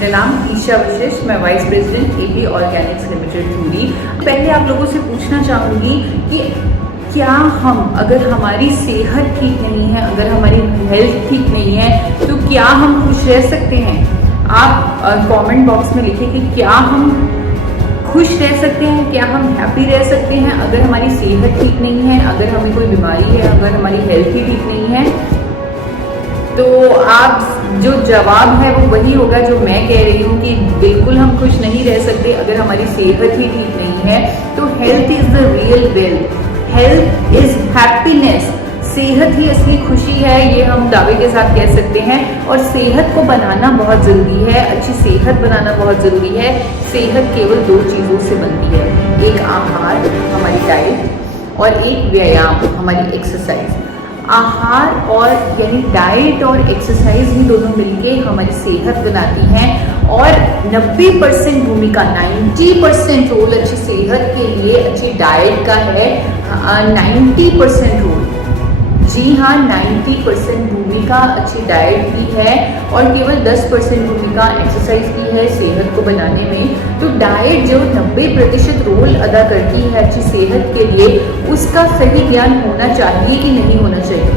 मेरा नाम ईशा वशिष्ठ, मैं vice president A P organics limited Dhuri. पहले आप लोगों से पूछना चाहूँगी कि क्या हम, अगर हमारी सेहत ठीक नहीं है, अगर हमारी हेल्थ ठीक नहीं है, तो क्या हम खुश रह सकते हैं? आप कमेंट बॉक्स में लिखिए कि क्या हम खुश रह सकते हैं, क्या हम हैप्पी रह सकते हैं अगर हमारी सेहत ठीक नहीं है, अगर हमें कोई बीमारी है, अगर हमारी हेल्थ ही ठीक नहीं है। तो आप जो जवाब है वो वही होगा जो मैं कह रही हूँ कि बिल्कुल हम खुश नहीं रह सकते अगर हमारी सेहत ही ठीक नहीं है। तो health is the real wealth, health is happiness. सेहत ही असली खुशी है, ये हम दावे के साथ कह सकते हैं। और सेहत को बनाना बहुत ज़रूरी है, अच्छी सेहत बनाना बहुत ज़रूरी है। सेहत केवल दो चीज़ों से बनती है, एक आहार हमारी डाइट और एक व्यायाम हमारी एक्सरसाइज। आहार और यानी डाइट और एक्सरसाइज ही दोनों मिलके हमारी सेहत बनाती हैं। और 90% भूमिका, 90% रोल अच्छी सेहत के लिए अच्छी डाइट का है। 90% रोल, जी हाँ, 90% भूमिका अच्छी डाइट की है और केवल 10% भूमिका एक्सरसाइज की है सेहत को बनाने में। तो डाइट जो 90% रोल अदा करती है अच्छी सेहत के लिए, उसका सही ज्ञान होना चाहिए कि नहीं होना चाहिए?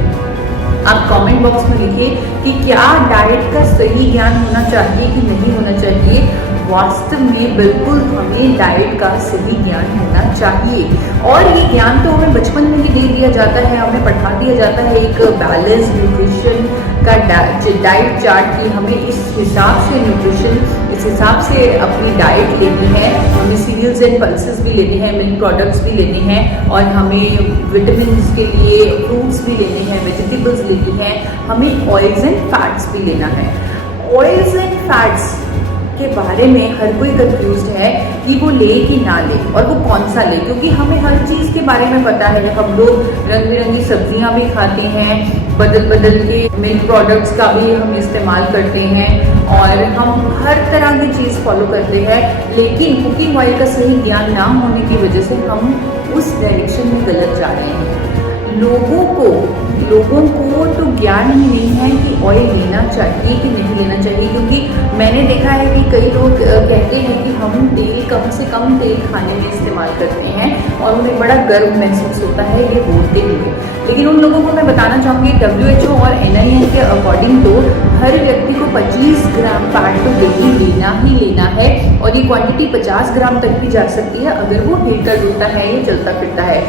आप कमेंट बॉक्स में लिखिए कि क्या डाइट का सही ज्ञान होना चाहिए कि नहीं होना चाहिए। वास्तव में बिल्कुल हमें डाइट का सही ज्ञान होना चाहिए। और ये ज्ञान तो हमें बचपन में ही दे दिया जाता है, हमें पढ़ा दिया जाता है एक बैलेंस न्यूट्रिशन का डाइट चार्ट की हमें इस हिसाब से न्यूट्रिशन, इस हिसाब से अपनी डाइट लेनी है। हमें सीरियल्स एंड पल्सेस भी लेने हैं, मिल्क प्रोडक्ट्स भी लेने हैं, और हमें विटामिन के लिए फ्रूट्स भी लेने हैं, वेजिटेबल्स लेनी है, हमें ऑयल्स एंड फैट्स भी लेना है। ऑयल्स एंड फैट्स के बारे में हर कोई कंफ्यूज्ड है कि वो ले कि ना ले और वो कौन सा ले, क्योंकि हमें हर चीज़ के बारे में पता है। हम लोग रंग बिरंगी सब्जियां भी खाते हैं, बदल बदल के मिल्क प्रोडक्ट्स का भी हम इस्तेमाल करते हैं, और हम हर तरह की चीज़ फॉलो करते हैं। लेकिन कुकिंग ऑयल का सही ज्ञान ना होने की वजह से हम उस डायरेक्शन में गलत जा रहे हैं। लोगों को तो ज्ञान ही नहीं है कि ऑयल लेना चाहिए कि नहीं लेना चाहिए, क्योंकि मैंने देखा है कि कई लोग कहते हैं कि हम तेल कम से कम तेल खाने में इस्तेमाल करते हैं और उन्हें बड़ा गर्व महसूस होता है ये बोलते हुए। लेकिन उन लोगों को मैं बताना चाहूँगी WHO और NIN के अकॉर्डिंग तो हर व्यक्ति को 25 ग्राम फैट तो डेली लेना ही लेना है, और ये क्वांटिटी 50 ग्राम तक भी जा सकती है अगर वो हिलता डुलता है या चलता फिरता है।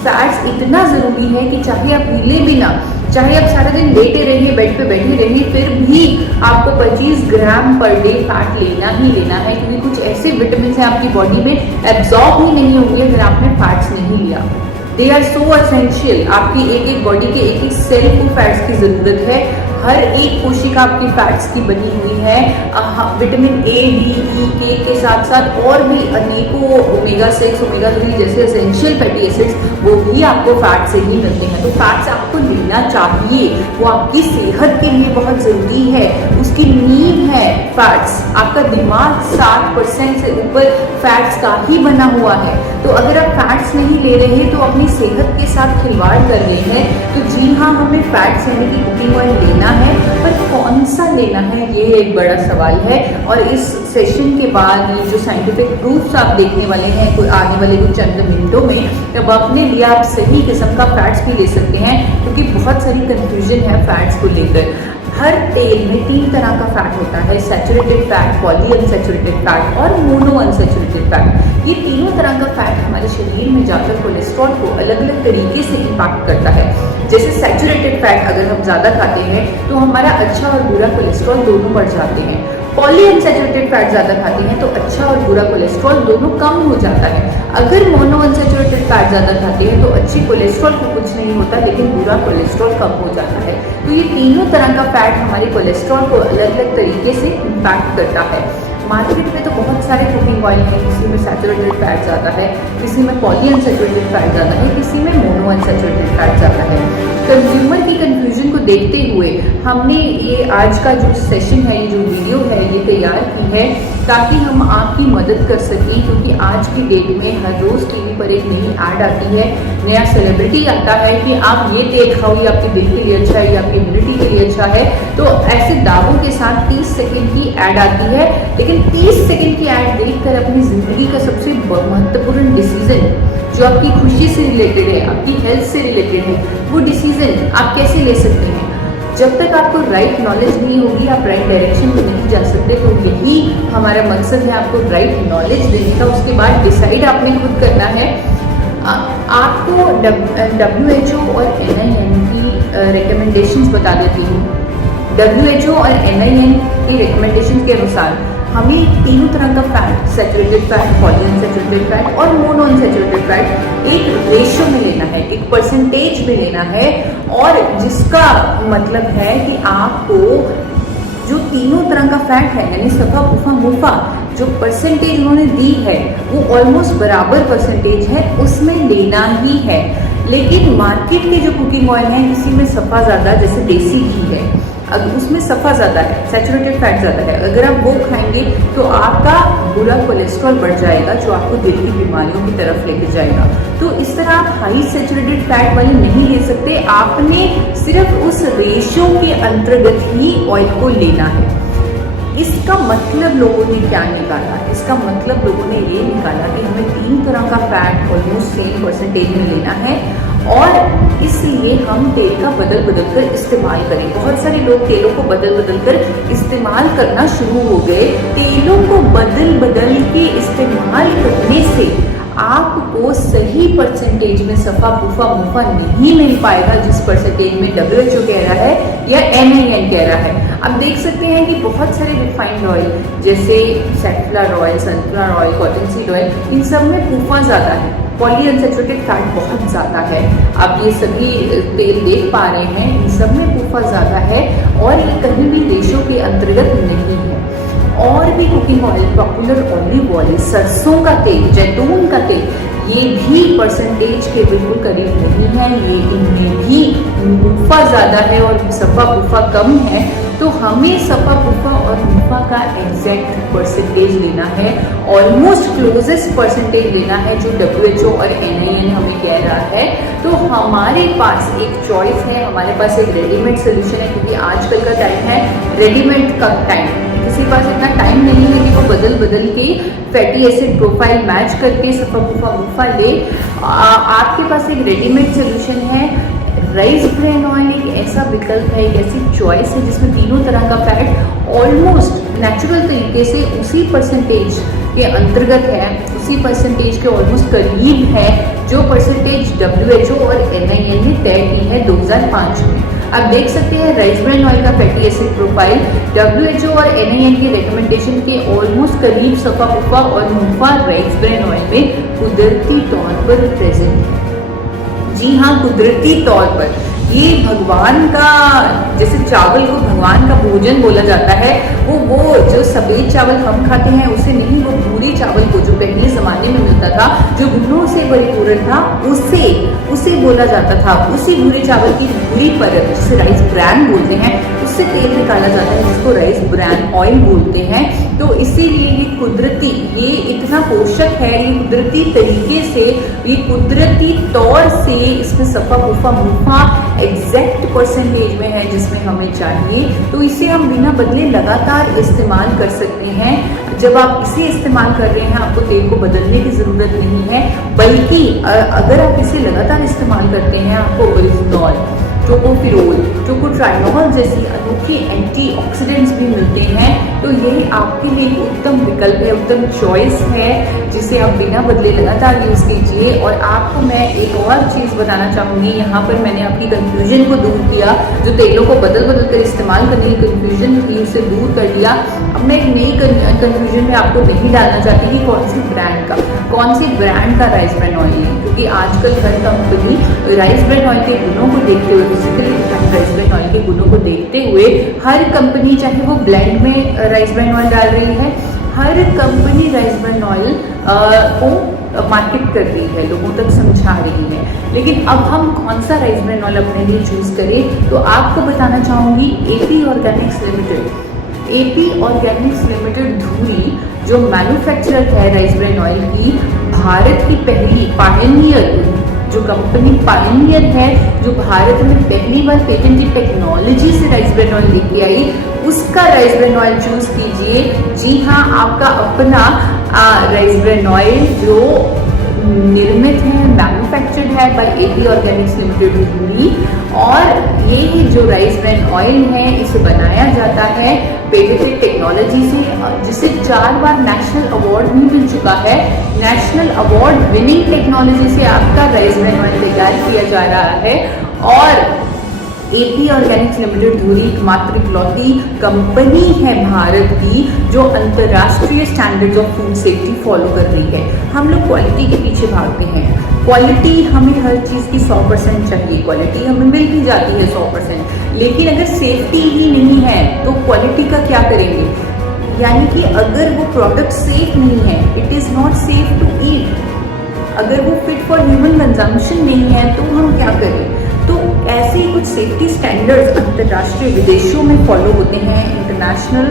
फैट्स इतना ज़रूरी है कि चाहे आप हिले भी ना, चाहे आप सारा दिन लेटे रहिए, बेड पे बैठे रहिए, फिर भी आपको 25 ग्राम पर डे फैट लेना ही लेना है, क्योंकि कुछ ऐसे विटामिन हैं आपकी बॉडी में एब्जॉर्ब ही नहीं होंगे अगर आपने फैट्स नहीं लिया। They are so essential. आपकी एक एक बॉडी के एक एक सेल को फैट्स की ज़रूरत है। हर एक कोशिका आपकी फैट्स की बनी हुई है। Vitamin A, D, E, K के साथ साथ और भी अनेकों ओमेगा 6, ओमेगा 3 जैसे एसेंशियल फैटी एसिड्स वो भी आपको फैट से ही मिलते हैं। तो फैट्स आपको लेना चाहिए, वो आपकी सेहत के लिए बहुत ज़रूरी है। उसकी नींव है फैट्स। आपका दिमाग 60% से ऊपर फैट्स का ही बना हुआ है। तो अगर आप फैट्स नहीं ले रहे हैं तो अपनी सेहत के साथ खिलवाड़ कर रहे हैं। तो जी हाँ, हमें फैट्स यानी कि कुकिंग ऑयल लेना है, पर कौन सा लेना है ये एक बड़ा सवाल है। और इस सेशन के बाद ये जो साइंटिफिक प्रूफ्स आप देखने वाले हैं कोई आने वाले कुछ चंद मिनटों में, तब अपने लिए आप सही किस्म का फैट्स भी ले सकते हैं, क्योंकि बहुत सारी कंफ्यूजन है फैट्स को लेकर। हर तेल में 3 तरह का फैट होता है, saturated fat, poly unsaturated fat और मोनो अनसैचुरेटेड फैट। ये तीनों तरह का फैट हमारे शरीर में जाकर कोलेस्ट्रॉल को अलग अलग तरीके से इम्पैक्ट करता है। जैसे सैचुरेटेड फैट अगर हम ज़्यादा खाते हैं तो हमारा अच्छा और बुरा कोलेस्ट्रॉल दोनों बढ़ जाते हैं। पॉली अनसैचुरेटेड फैट ज़्यादा खाते हैं तो अच्छा और बुरा कोलेस्ट्रॉल दोनों कम हो जाता है। अगर मोनो अनसैचुरेटेड फैट ज़्यादा खाते हैं तो अच्छी कोलेस्ट्रॉल को कुछ नहीं होता, लेकिन बुरा कोलेस्ट्रॉल कम हो जाता है। तो ये तीनों तरह का फैट हमारे कोलेस्ट्रॉल को अलग अलग तरीके से इम्पैक्ट करता है। मार्केट में तो बहुत सारे कुकिंग ऑयल हैं, किसी में सैचुरेटेड फैट ज़्यादा है, किसी में पॉली अनसैचुरेटेड फैट ज़्यादा है, किसी में मोनो अनसैचुरेटेड फैट ज़्यादा है। कंज्यूमर की कन्फ्यूजन को देखते हुए हमने ये आज का जो सेशन है, ये जो वीडियो है, ये तैयार की है ताकि हम आपकी मदद कर सकें, क्योंकि आज की डेट में हर रोज़ टीवी पर एक नई ऐड आती है, नया सेलिब्रिटी आता है कि आप ये तेल खाओ, ये आपके दिल के लिए अच्छा है, ये आपकी इम्यूनिटी के लिए अच्छा है। तो ऐसे दावों के साथ 30 सेकंड की ऐड आती है, लेकिन 30 सेकंड की ऐड देखकर अपनी ज़िंदगी का सबसे महत्वपूर्ण डिसीजन जो आपकी खुशी से रिलेटेड है, आपकी हेल्थ से रिलेटेड है, वो डिसीजन आप कैसे ले सकते हैं? जब तक आपको राइट नॉलेज नहीं होगी, आप राइट डायरेक्शन में नहीं जा सकते। तो यही हमारा मकसद है, आपको राइट नॉलेज देने का। उसके बाद डिसाइड आपने खुद करना है। आपको WHO और NIN की रिकमेंडेशंस बता देती हूँ। WHO और NIN की रिकमेंडेशन के अनुसार हमें तीनों तरह का fat, saturated fat, polyunsaturated fat और मोनोअनसैचुरेटेड फैट एक रेशियो में लेना है, एक परसेंटेज में लेना है, और जिसका मतलब है कि आपको जो तीनों तरह का फैट है, यानी सफा पुफा मुफा, जो परसेंटेज उन्होंने दी है वो ऑलमोस्ट बराबर परसेंटेज है, उसमें लेना ही है। लेकिन मार्केट के जो कुकिंग ऑयल है, किसी में सफ़ा ज़्यादा, जैसे देसी घी है, अगर उसमें सफ़ा ज़्यादा है, सैचुरेटेड फैट ज़्यादा है, अगर आप वो खाएंगे तो आपका बुरा कोलेस्ट्रॉल बढ़ जाएगा, जो आपको दिल की बीमारियों की तरफ लेके जाएगा। तो इस तरह आप हाई सैचुरेटेड फैट वाले नहीं ले सकते, आपने सिर्फ उस रेशियो के अंतर्गत ही ऑयल को लेना है। इसका मतलब लोगों ने क्या निकाला? इसका मतलब लोगों ने ये निकाला कि हमें 3 तरह का फैट ऑलमोस्ट सेम परसेंटेज में लेना है, और इसलिए हम तेल का बदल बदल कर इस्तेमाल करें। बहुत सारे लोग तेलों को बदल बदल कर इस्तेमाल करना शुरू हो गए। तेलों को बदल बदल के इस्तेमाल करने से आपको सही परसेंटेज में सफ़ा पुफा मुफा नहीं मिल पाएगा, जिस परसेंटेज में WHO कह रहा है या NIN कह रहा है। आप देख सकते हैं कि बहुत सारे रिफाइंड ऑयल जैसे safflower oil, sunflower oil, cottonseed oil, इन सब में पुफा ज़्यादा है, पॉलीअनसैचुरेटेड फैट बहुत ज़्यादा है। आप ये सभी तेल देख पा रहे हैं, इन सब में पुफा ज़्यादा है और ये कहीं भी रेशो के अंतर्गत नहीं है। और भी cooking oil, popular olive oil, सरसों का तेल, जैतून का तेल, ये भी परसेंटेज के बिल्कुल करीब नहीं है, ये इनमें भी मुफा ज़्यादा है और सफ़ा पुफा कम है। तो हमें सफ़ा पुफा और मुफा का एग्जैक्ट परसेंटेज लेना है, ऑलमोस्ट क्लोजेस्ट परसेंटेज लेना है जो WHO और NIN हमें कह रहा है। तो हमारे पास एक चॉइस है, हमारे पास एक रेडीमेड सोल्यूशन है, क्योंकि आजकल का टाइम है रेडीमेड का टाइम। किसी के पास इतना टाइम नहीं है कि वो बदल बदल के फैटी एसिड प्रोफाइल मैच करके सफ़ा पुफा मुफा ले। आपके पास एक रेडीमेड सोल्यूशन है। राइस ब्रेन ऑयल एक ऐसा विकल्प है, एक ऐसी चॉइस है जिसमें तीनों तरह का फैट ऑलमोस्ट नेचुरल तरीके से उसी परसेंटेज के अंतर्गत है, उसी परसेंटेज के ऑलमोस्ट करीब है जो परसेंटेज WHO और NIN ने तय की है 2005 में। आप देख सकते हैं राइस ब्रेन ऑयल का फैटी एसिड प्रोफाइल WHO और NIN के रिकमेंडेशन के ऑलमोस्ट करीब सफ़ा पुफा और मुफा राइस ब्रेन ऑयल में कुदरती तौर पर प्रेजेंट है। जी हाँ, कुदरती तौर पर। ये भगवान का, जैसे चावल को भगवान का भोजन बोला जाता है, वो जो सफ़ेद चावल हम खाते हैं उसे नहीं, वो भूरे चावल को जो पहले ज़माने में मिलता था, जो गुणों से परिपूर्ण था, उसे बोला जाता था। उसी भूरे चावल की भूरी परत, जिसे राइस ब्रैन बोलते हैं, उससे तेल निकाला जाता है, जिसको राइस ब्रैन ऑयल बोलते हैं। तो इसीलिए ये कुदरती, ये इतना पोषक है, ये कुदरती तरीके से, ये कुदरती तौर से इसमें सफ़ा पुफा मुफा एग्जैक्ट परसेंटेज में है जिसमें हमें चाहिए। तो इसे हम बिना बदले लगातार इस्तेमाल कर सकते हैं। जब आप इसे इस्तेमाल कर रहे हैं, आपको तेल को बदलने की ज़रूरत नहीं है, बल्कि अगर आप इसे लगातार इस्तेमाल करते हैं, आपको ओरिजिनॉल, टोकोफिरोल, टोकोट्राइनॉल जैसी अनोखी एंटीऑक्सीडेंट्स भी मिलते हैं। तो यही आपके लिए एक उत्तम विकल्प है, उत्तम चॉइस है, जिसे आप बिना बदले लगातार यूज़ कीजिए। और आपको मैं एक और चीज़ बताना चाहूँगी, यहाँ पर मैंने आपकी कन्फ्यूजन को दूर किया, जो तेलों को बदल बदल कर इस्तेमाल करने की कन्फ्यूजन थी उसे दूर कर दिया। अब मैं एक नई कन्फ्यूजन में आपको नहीं डालना चाहती कि कौन सी ब्रांड का राइस ब्रेन ऑयल है, क्योंकि आजकल हर कंपनी राइस ब्रेन ऑयल के गुणों को देखते हुए, बेसिकली राइस ब्रेन ऑयल के गुणों को देखते हुए, हर कंपनी चाहे वो ब्लेंड में राइस ब्रेन ऑयल डाल रही है, हर कंपनी राइस ब्रेन ऑयल को मार्केट कर रही है, लोगों तक समझा रही है। लेकिन अब हम कौन सा राइस ब्रेन ऑयल अपने लिए चूज़ करें, तो आपको बताना चाहूँगी AP Organics limited AP organics limited धुरी जो मैन्युफैक्चरर है राइस ब्रान ऑयल की, भारत की पहली पायनियर जो कंपनी पायनियर है, जो भारत में पहली बार पेटेंटेड टेक्नोलॉजी से राइस ब्रान ऑयल लेके आई, उसका राइस ब्रान ऑयल चूज कीजिए। जी हाँ, आपका अपना राइस ब्रान ऑयल जो निर्मित है, मैन्युफैक्चर्ड है बाय एपी ऑर्गेनिक्स लिमिटेड धुरी। और ये जो राइस ब्रान ऑयल है इसे बनाया जाता है पेटेंटेड टेक्नोलॉजी से, जिसे 4 बार नेशनल अवार्ड भी मिल चुका है। नेशनल अवार्ड विनिंग टेक्नोलॉजी से आपका राइस ब्रान ऑयल तैयार किया जा रहा है। और एपी ऑर्गेनिक्स लिमिटेड धुरी एकमात्र इकलौती कंपनी है भारत की जो अंतर्राष्ट्रीय standards of food safety follow कर रही है। हम लोग क्वालिटी के पीछे भागते हैं, क्वालिटी हमें हर चीज़ की 100% चाहिए, क्वालिटी हमें मिल भी जाती है 100%, लेकिन अगर सेफ्टी ही नहीं है तो क्वालिटी का क्या करेंगे? यानी कि अगर वो प्रोडक्ट सेफ नहीं है, it is not safe to eat, अगर वो फिट फॉर ह्यूमन कंजम्पशन नहीं है तो हम क्या करें? तो ऐसे ही कुछ सेफ्टी स्टैंडर्ड्स अंतर्राष्ट्रीय विदेशों में फॉलो होते हैं, इंटरनेशनल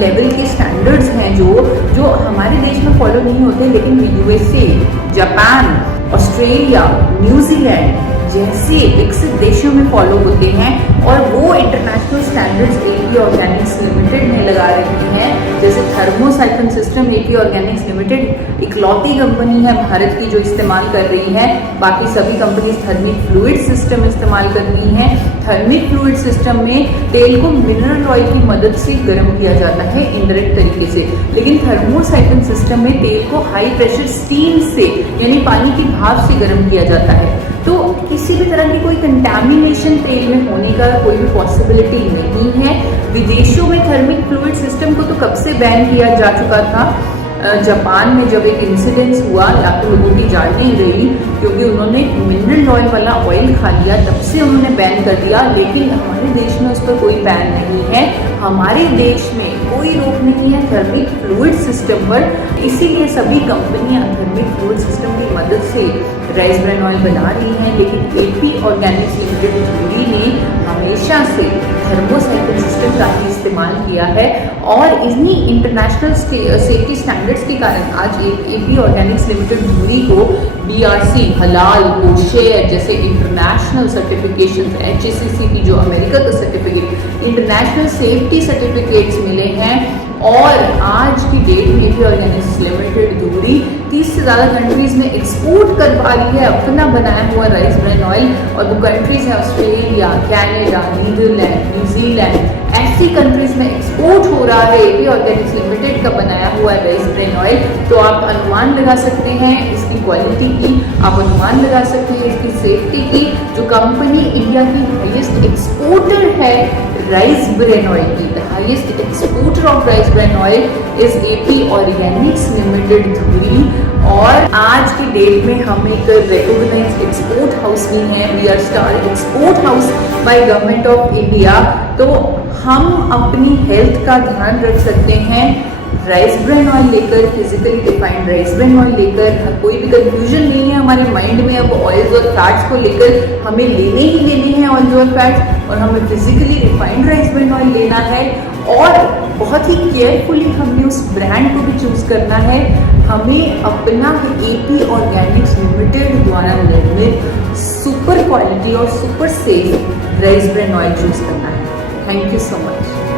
लेवल के स्टैंडर्ड्स हैं जो हमारे देश में फॉलो नहीं होते, लेकिन यूएसए, जापान, ऑस्ट्रेलिया, न्यूजीलैंड जैसे विकसित देशों में फॉलो होते हैं। और वो international standards AP organics limited ने लगा रखी हैं। जैसे thermosiphon system AP organics limited इकलौती कंपनी है भारत की जो इस्तेमाल कर रही है, बाकी सभी कंपनीज थर्मिक फ्लूइड सिस्टम इस्तेमाल कर रही हैं। थर्मिक फ्लूइड सिस्टम में तेल को मिनरल ऑयल की मदद से गर्म किया जाता है इनडायरेक्ट तरीके से, लेकिन थर्मोसाइफन सिस्टम में तेल को हाई प्रेशर स्टीम से यानी पानी की भाप से गर्म किया जाता है। तो किसी भी तरह की कोई कंटामिनेशन तेल में होने का कोई भी पॉसिबिलिटी नहीं है। विदेशों में थर्मिक फ्लूइड सिस्टम को तो कब से बैन किया जा चुका था। जापान में जब एक इंसिडेंस हुआ, लाखों लोगों की जान नहीं गई क्योंकि उन्होंने मिनरल ऑयल वाला ऑयल खा लिया, तब से उन्होंने बैन कर दिया। लेकिन हमारे देश में उस पर कोई बैन नहीं है, हमारे देश में कोई रोक नहीं है थर्मिक फ्लूइड सिस्टम पर। इसीलिए सभी कंपनियां थर्मिक फ्लूइड सिस्टम की मदद से राइस ब्रान ऑयल बना रही हैं। लेकिन एपी ऑर्गेनिक्स लिमिटेड धुरी ने हमेशा से थर्मोसाइफन सिस्टम का ही इस्तेमाल किया है। और इन्हीं इंटरनेशनल सेफ्टी स्टैंडर्ड्स के कारण आज एपी ऑर्गेनिक्स लिमिटेड धुरी को BRC, हलाल, कोशेर जैसे इंटरनेशनल सर्टिफिकेशन, HACCP की जो अमेरिका का सर्टिफिकेट, इंटरनेशनल सेफ्टी सर्टिफिकेट्स मिले हैं। और आज की डेट में एपी ऑर्गेनिक्स लिमिटेड धुरी 30 से ज़्यादा कंट्रीज़ में एक्सपोर्ट कर पा रही है अपना बनाया हुआ राइस ब्रान ऑयल। और वो कंट्रीज़ हैं ऑस्ट्रेलिया, कनाडा, नीदरलैंड, न्यूजीलैंड, ऐसी कंट्रीज़ में एक्सपोर्ट हो रहा है एपी ऑर्गेनिक्स लिमिटेड का बनाया हुआ राइस ब्रान ऑयल। तो आप अनुमान लगा सकते हैं इसकी क्वालिटी की, आप अनुमान लगा सकते हैं इसकी सेफ्टी की। जो कंपनी इंडिया की हाईएस्ट एक्सपोर्टर है राइस ब्रान ऑयल की, the highest exporter of rice bran oil is AP organics limited धुरी। और आज की डेट में हम एक रिकॉग्नाइज्ड एक्सपोर्ट हाउस भी हैं, we are star export house by government of India. तो हम अपनी हेल्थ का ध्यान रख सकते हैं राइस ब्रान ऑयल लेकर, physically defined rice bran oil लेकर। कोई भी कंफ्यूजन नहीं है हमारे माइंड में अब ऑयल्स और फैट्स को लेकर, हमें लेने ही लेने हैं ऑयल्स और फैट्स, और हमें physically refined rice bran oil लेना है। और बहुत ही केयरफुली हमें उस ब्रांड को भी चूज़ करना है। हमें अपना एपी ऑर्गेनिक्स लिमिटेड द्वारा निर्मित सुपर क्वालिटी और super safe rice bran oil choose करना है। Thank you so much.